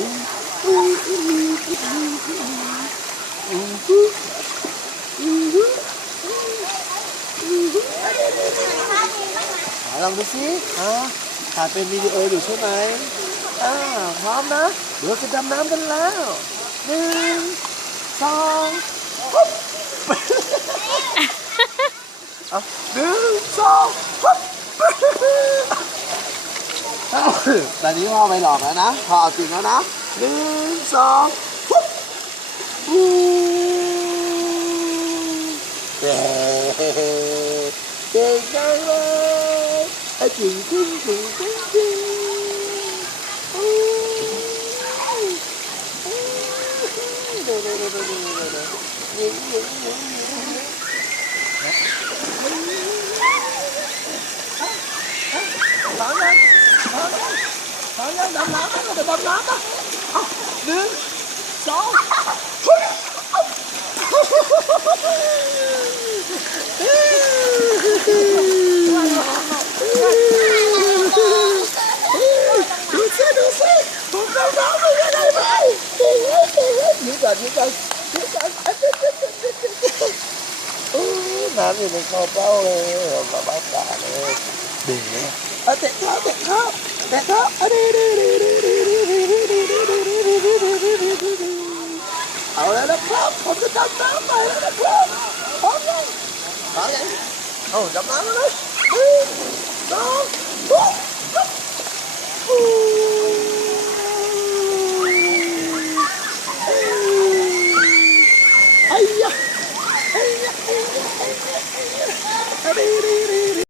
หนลองดูสิอ่าถ่ายเป็นวิดีโออยู่ใช่ไหมอ่าพร้อมนะ เดี๋ยวจะดำน้ำกันแล้วหนึ่งสองปุ๊บเอาหนึ่งสองปุ๊บ ตอนนี้พ่อไม่หลอกแล้วนะพ่อเอาจริงแล้วนะหนึ่งสองปุ๊บเย้เก่งจังเลยไอ้จริงจริงจริงจริงจริงอู้อู้เดี๋ยวเดี๋ย Trời ơi, đầm lát đó, đầm lát đó. Đứng, sáu. Nam thì mình không bao bao bao bao để ở thịt tháo thịt tháo แล้วก็เอาแล้วนะครับผมจะดำน้ำไปแล้วนะครับพร้อมยังพร้อมยังโอ้ดำน้ำแล้วนะหนึ่งสองสามไอ้ยะไอ้ยะไอ้ยะไอ้ยะ